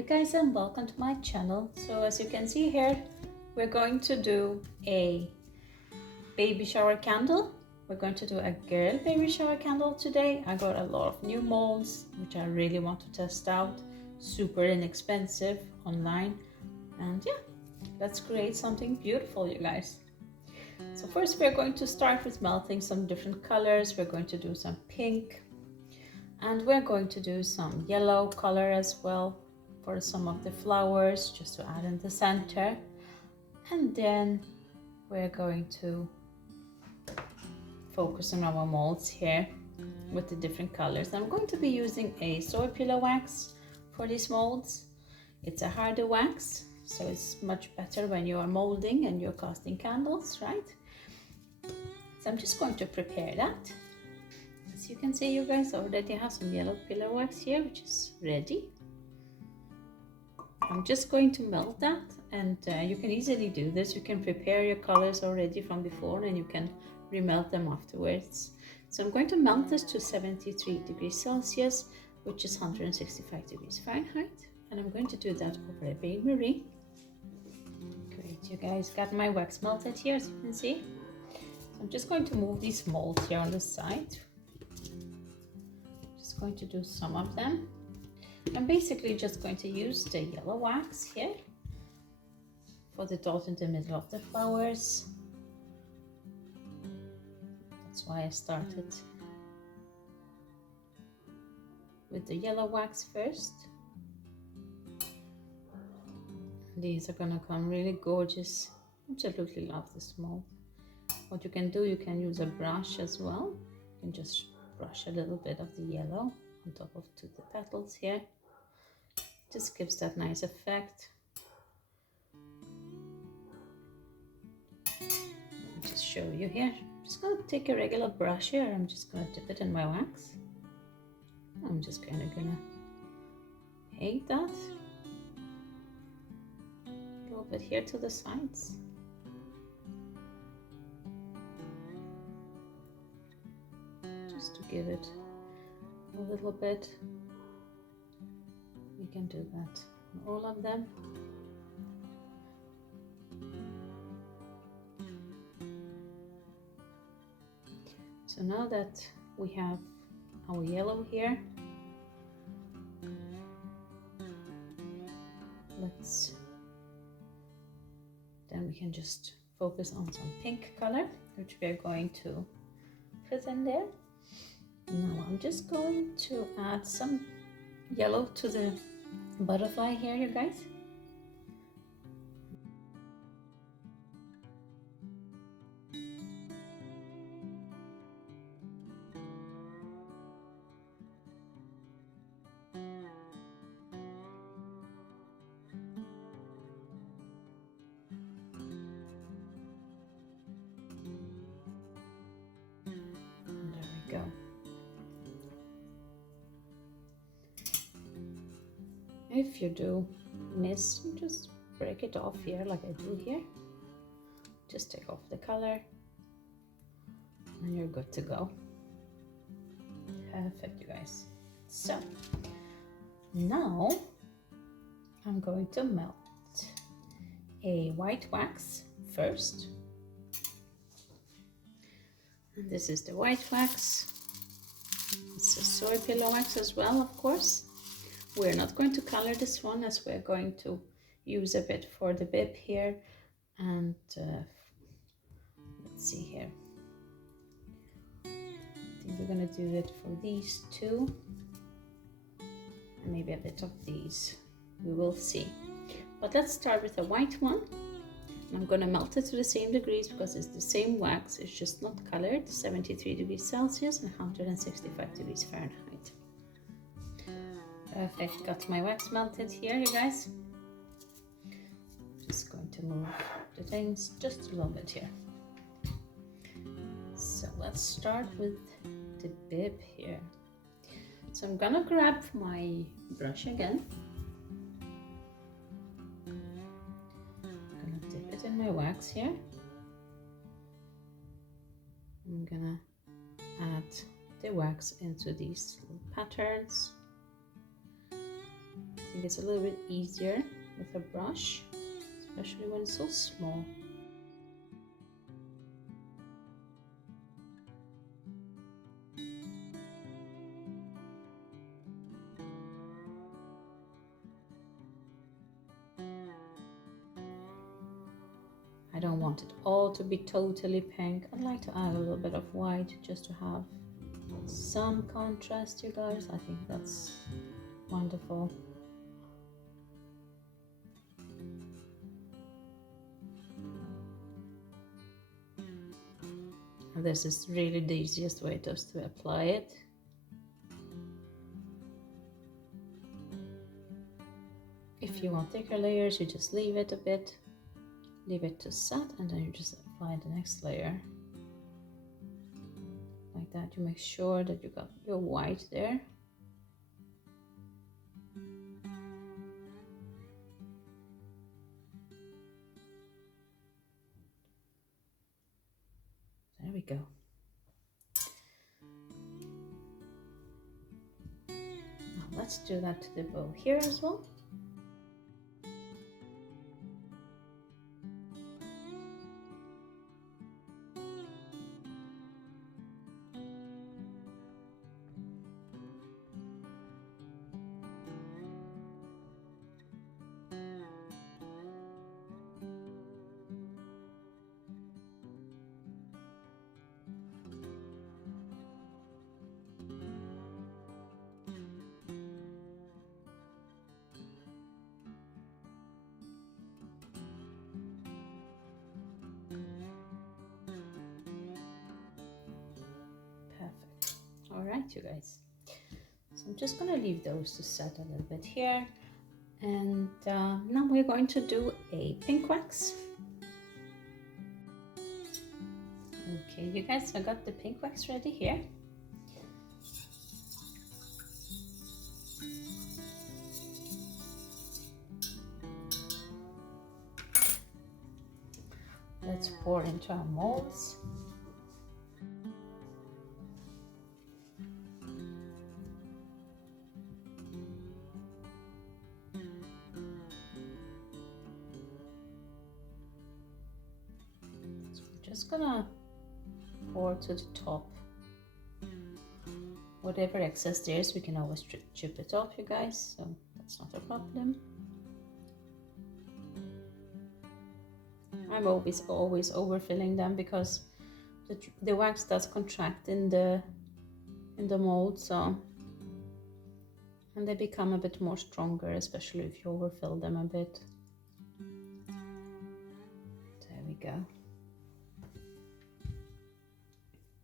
you guys, and welcome to my channel. So as you can see here, we're going to do a baby shower candle. We're going to do a girl baby shower candle today. I got a lot of new molds which I really want to test out. Super inexpensive online, and yeah, let's create something beautiful, you guys. So first we're going to start with melting some different colors. We're going to do some pink, and we're going to do some yellow color as well for some of the flowers, just to add in the center. And then we're going to focus on our molds here with the different colors. I'm going to be using a soy pillow wax for these molds. It's a harder wax, so it's much better when you are molding and you're casting candles, right? So I'm just going to prepare that. As you can see, you guys, already have some yellow pillow wax here, which is ready. I'm just going to melt that, and you can easily do this. You can prepare your colors already from before and you can remelt them afterwards. So I'm going to melt this to 73 degrees Celsius, which is 165 degrees Fahrenheit. And I'm going to do that over a bain-marie. Great, you guys, got my wax melted here, as you can see. So I'm just going to move these molds here on the side. Just going to do some of them. I'm basically just going to use the yellow wax here for the dot in the middle of the flowers. That's why I started with the yellow wax first. These are gonna come really gorgeous. Absolutely love this mold. What you can do, you can use a brush as well. You can just brush a little bit of the yellow on top of the petals here. Just gives that nice effect. I'll just show you here. I'm just going to take a regular brush here. I'm just going to dip it in my wax. I'm just kind of gonna paint that a little bit here to the sides. Just to give it a little bit. We can do that on all of them. So now that we have our yellow here, then we can just focus on some pink color, which we are going to put in there. Now I'm just going to add some yellow to the butterfly here, you guys. And there we go. If you do miss, you just break it off here like I do here. Just take off the color and you're good to go. Perfect, you guys. So now I'm going to melt a white wax first. And this is the white wax. It's a soy pillow wax as well, of course. We're not going to color this one, as we're going to use a bit for the bib here. And let's see here. I think we're going to do it for these two. And maybe a bit of these. We will see. But let's start with a white one. I'm going to melt it to the same degrees because it's the same wax. It's just not colored. 73 degrees Celsius and 165 degrees Fahrenheit. Perfect, got my wax melted here, you guys. Just going to move the things just a little bit here. So let's start with the bib here. So I'm gonna grab my brush again. I'm gonna dip it in my wax here. I'm gonna add the wax into these little patterns. think it's a little bit easier with a brush, especially when it's so small. I don't want it all to be totally pink. I'd like to add a little bit of white just to have some contrast, you guys. I think that's wonderful. And this is really the easiest way just to apply it. If you want thicker layers, you just leave it a bit. Leave it to set, and then you just apply the next layer. Like that, you make sure that you got your white there. There we go. Now let's do that to the bow here as well. All right, you guys. So I'm just gonna leave those to set a little bit here. And now we're going to do a pink wax. Okay, you guys, I got the pink wax ready here. Let's pour into our molds. Just gonna pour to the top. Whatever excess there is, we can always chip it off, you guys, so that's not a problem. I'm always overfilling them because the wax does contract in the mold, so, and they become a bit more stronger, especially if you overfill them a bit. There we go.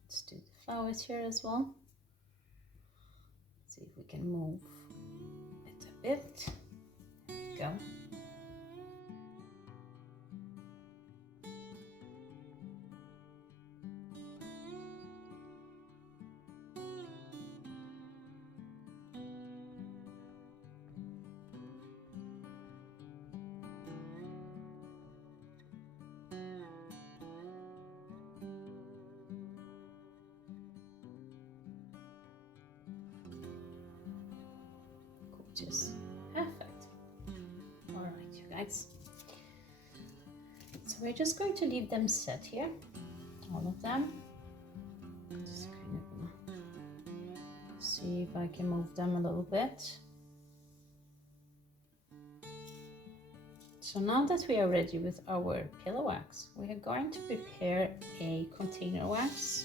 Let's do the flowers here as well. See if we can move it a bit. There we go. Just perfect. All right, you guys. So we're just going to leave them set here, all of them. Just kind of see if I can move them a little bit. So now that we are ready with our pillow wax, we are going to prepare a container wax.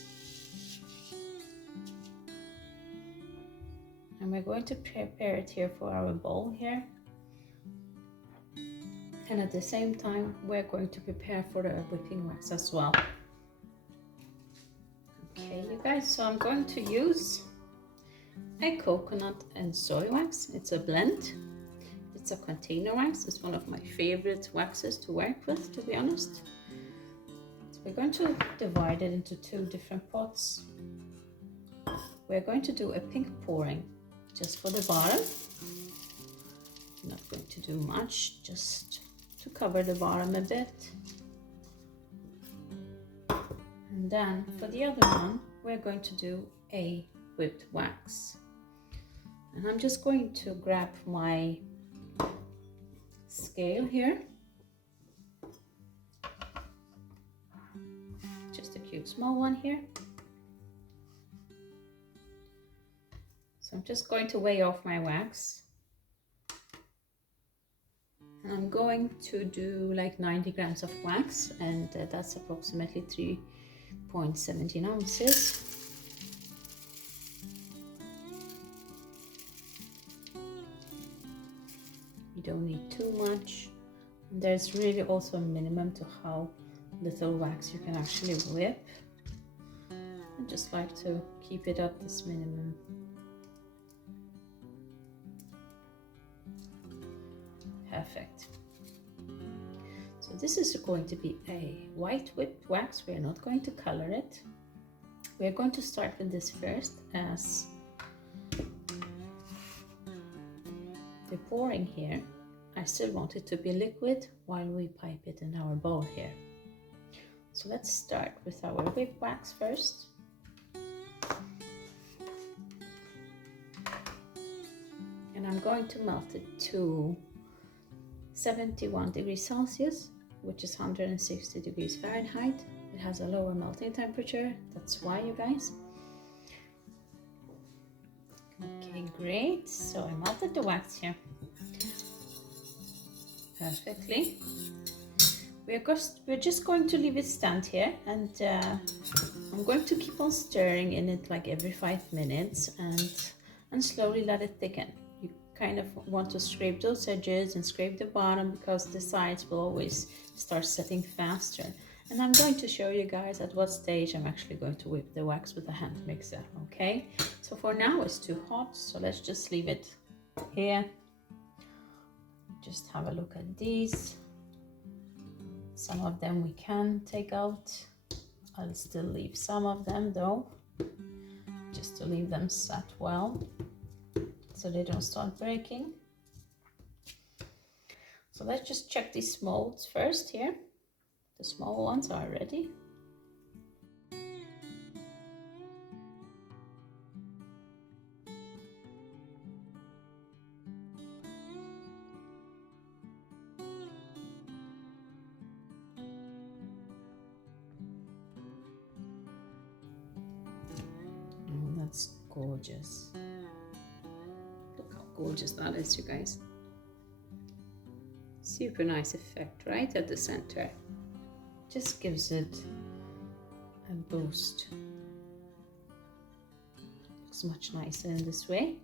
And we're going to prepare it here for our bowl here. And at the same time, we're going to prepare for the whipping wax as well. Okay, you guys, so I'm going to use a coconut and soy wax. It's a blend. It's a container wax. It's one of my favorite waxes to work with, to be honest. So we're going to divide it into two different pots. We're going to do a pink pouring just for the bottom. I'm not going to do much, just to cover the bottom a bit. And then for the other one, we're going to do a whipped wax. And I'm just going to grab my scale here. Just a cute small one here. So I'm just going to weigh off my wax. And I'm going to do like 90 grams of wax, and that's approximately 3.17 ounces. You don't need too much. And there's really also a minimum to how little wax you can actually whip. I just like to keep it at this minimum. Perfect. So this is going to be a white whipped wax. We're not going to color it. We're going to start with this first, as the pouring here, I still want it to be liquid while we pipe it in our bowl here. So let's start with our whipped wax first. And I'm going to melt it to 71 degrees Celsius, which is 160 degrees Fahrenheit. It has a lower melting temperature, that's why, you guys. Okay, great. So I melted the wax here perfectly. We're just going to leave it stand here, and I'm going to keep on stirring in it like every 5 minutes and slowly let it thicken. You kind of want to scrape those edges and scrape the bottom, because the sides will always start setting faster. And I'm going to show you guys at what stage I'm actually going to whip the wax with a hand mixer, okay? So for now it's too hot, so let's just leave it here. Just have a look at these. Some of them we can take out. I'll still leave some of them though, just to leave them set well, so they don't start breaking. So let's just check these molds first here. The small ones are ready. Oh, that's gorgeous. Look how gorgeous that is, you guys. Super nice effect right at the center. Just gives it a boost. Looks much nicer in this way.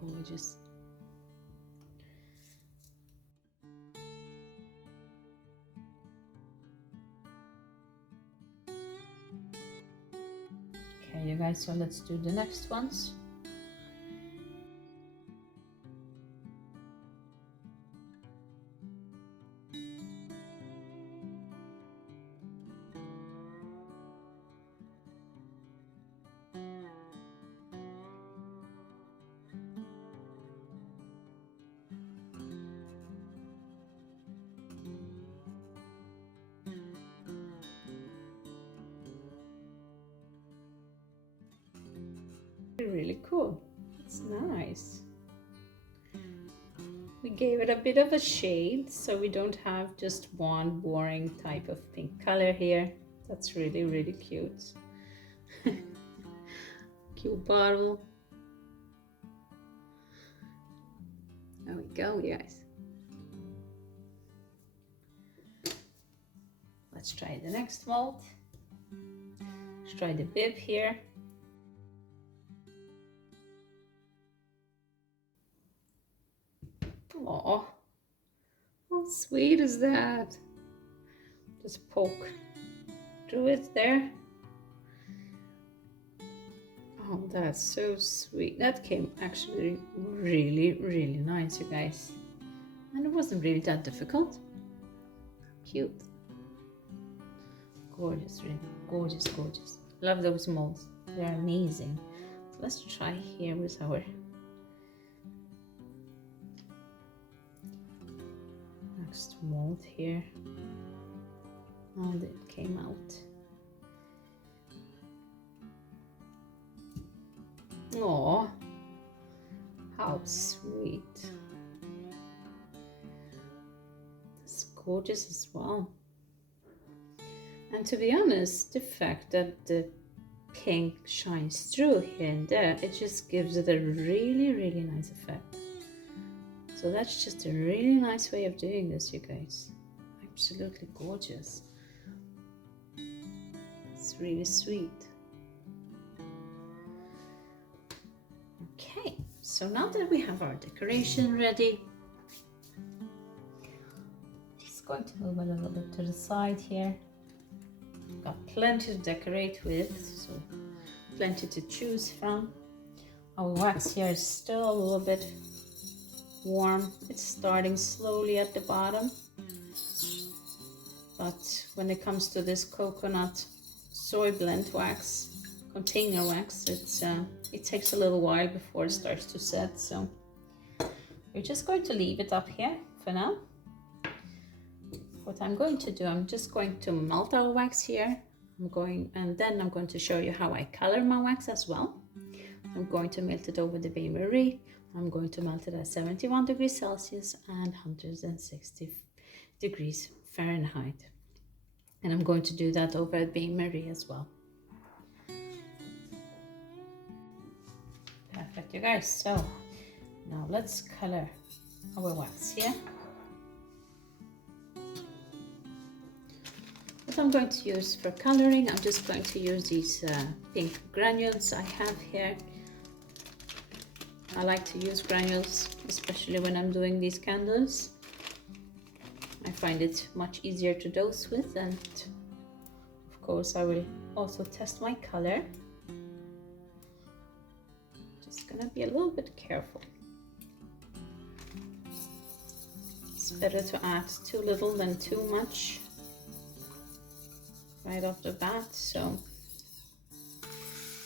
Gorgeous. Okay, you guys, so let's do the next ones. Really cool. It's nice. We gave it a bit of a shade, so we don't have just one boring type of pink color here. That's really, really cute. Cute bottle. There we go, guys. Let's try the next mold. Let's try the bib here. Oh, how sweet is that? Just poke through it there. Oh, that's so sweet. That came actually really, really nice, you guys. And it wasn't really that difficult. Cute. Gorgeous, really. Gorgeous, gorgeous. Love those molds. They're amazing. So let's try here with our next mold here. And it came out. Oh, how sweet. It's gorgeous as well. And to be honest, the fact that the pink shines through here and there, it just gives it a really, really nice effect. So that's just a really nice way of doing this, you guys. Absolutely gorgeous. It's really sweet. Okay, so now that we have our decoration ready, just going to move a little bit to the side here. Got plenty to decorate with, so plenty to choose from. Our wax here is still a little bit warm. It's starting slowly at the bottom, but when it comes to this coconut soy blend wax, container wax, it takes a little while before it starts to set, so we're just going to leave it up here for now. What I'm going to do, I'm just going to melt our wax here. And then I'm going to show you how I color my wax as well. I'm going to melt it over the bain marie. I'm going to melt it at 71 degrees Celsius and 160 degrees Fahrenheit. And I'm going to do that over at bain marie as well. Perfect, you guys. So now let's color our wax here. What I'm going to use for coloring, I'm just going to use these pink granules I have here. I like to use granules, especially when I'm doing these candles. I find it much easier to dose with, and of course I will also test my color. Just gonna be a little bit careful. It's better to add too little than too much right off the bat. So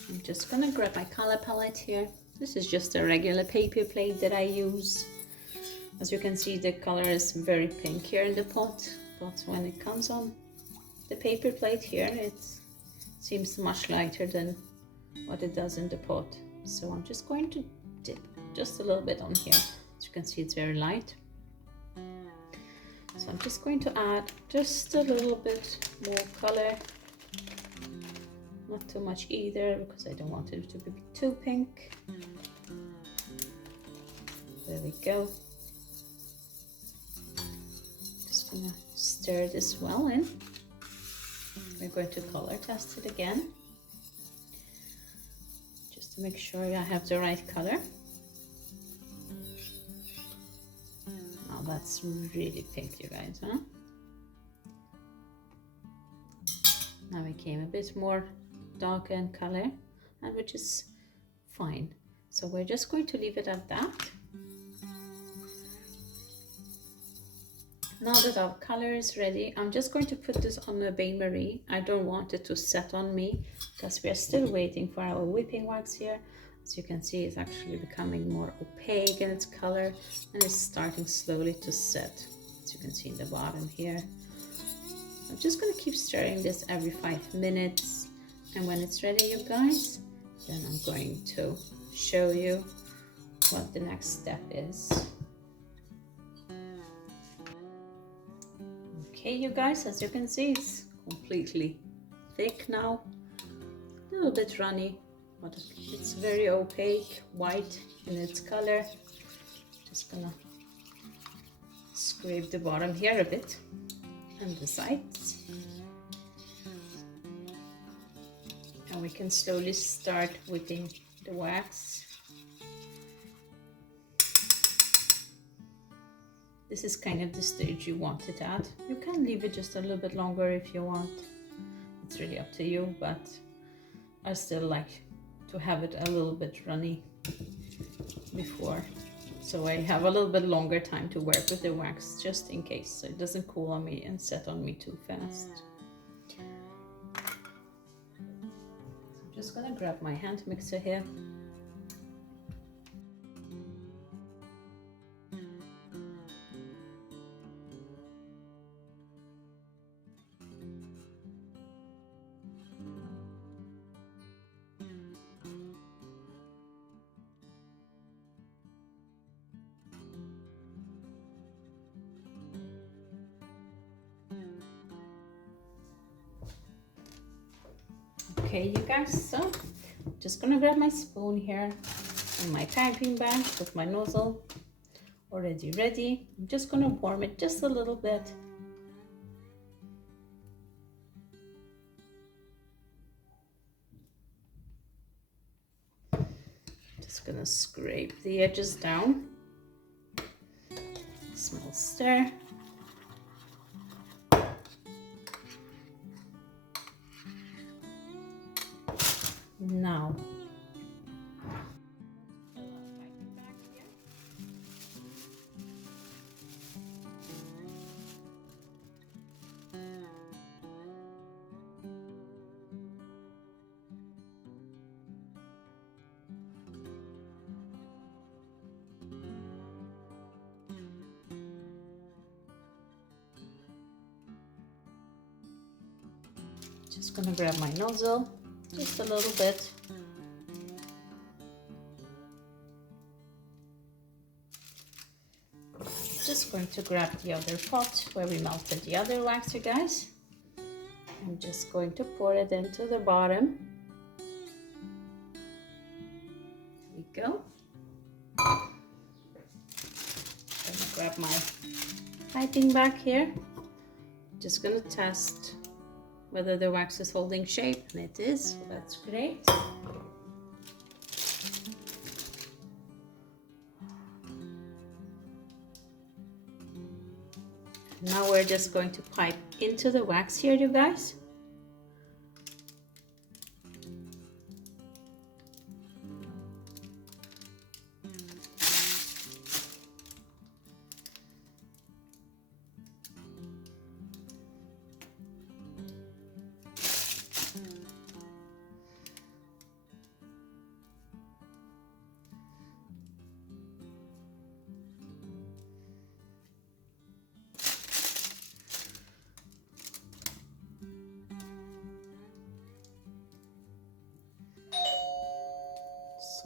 I'm just gonna grab my color palette here. This is just a regular paper plate that I use. As you can see, the color is very pink here in the pot, but when it comes on the paper plate here, it seems much lighter than what it does in the pot. So I'm just going to dip just a little bit on here. As you can see, it's very light. So I'm just going to add just a little bit more color. Not too much either, because I don't want it to be too pink. There we go. Just gonna stir this well in. We're going to color test it again, just to make sure I have the right color. Now that's really pink, you guys, huh? Now it became a bit more darker in color, and which is fine. So we're just going to leave it at that. Now that our color is ready, I'm just going to put this on the bain marie. I don't want it to set on me, because we are still waiting for our whipping wax here. As you can see, it's actually becoming more opaque in its color, and it's starting slowly to set, as you can see in the bottom here. I'm just going to keep stirring this every 5 minutes, and when it's ready, you guys, then I'm going to show you what the next step is. Okay, you guys, as you can see, it's completely thick now, a little bit runny, but it's very opaque, white in its color. Just gonna scrape the bottom here a bit and the sides, and we can slowly start whipping the wax. This is kind of the stage you want it at. You can leave it just a little bit longer if you want. It's really up to you, but I still like to have it a little bit runny before, so I have a little bit longer time to work with the wax, just in case, so it doesn't cool on me and set on me too fast. I'm just gonna grab my hand mixer here. Okay, you guys, so just gonna grab my spoon here and my piping bag with my nozzle already ready. I'm just gonna warm it just a little bit. Just gonna scrape the edges down. Small stir. Now, just gonna grab my nozzle, just a little bit. Just going to grab the other pot where we melted the other wax, you guys. I'm just going to pour it into the bottom. There we go. Gonna grab my piping bag here. Just gonna test whether the wax is holding shape, and it is, so that's great. Now we're just going to pipe into the wax here, you guys.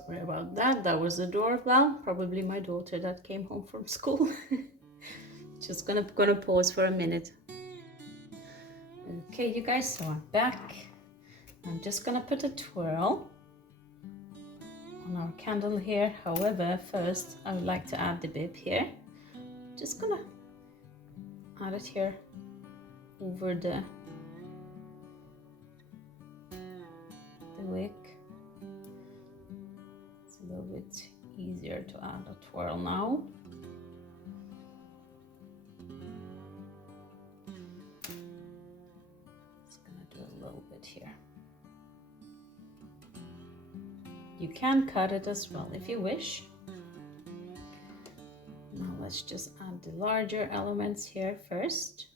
Sorry about that. That was the doorbell. Probably my daughter that came home from school. Just gonna pause for a minute. Okay, you guys, so I'm back. I'm just gonna put a twirl on our candle here. However, first I would like to add the bib here. Just gonna add it here over the wick. It's a little bit easier to add a twirl now. Just gonna do a little bit here. You can cut it as well if you wish. Now let's just add the larger elements here first.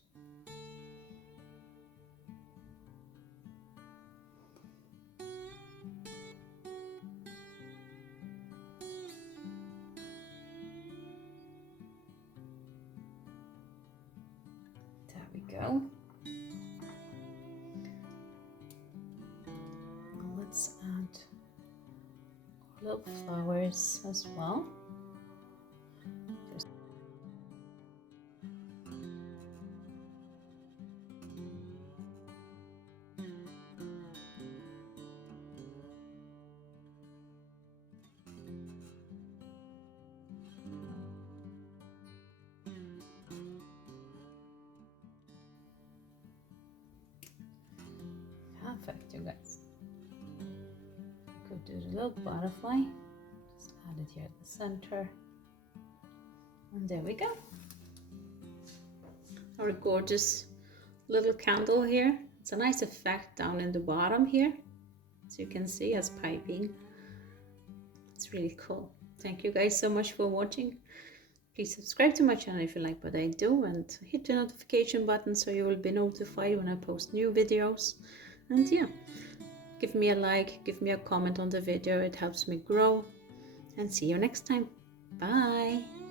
There we go. Now let's add little flowers as well. Perfect, you guys. Could do the little butterfly. Just add it here at the center. And there we go. Our gorgeous little candle here. It's a nice effect down in the bottom here. As you can see, as piping. It's really cool. Thank you guys so much for watching. Please subscribe to my channel if you like what I do, and hit the notification button so you will be notified when I post new videos. And yeah, give me a like, give me a comment on the video. It helps me grow. And see you next time. Bye.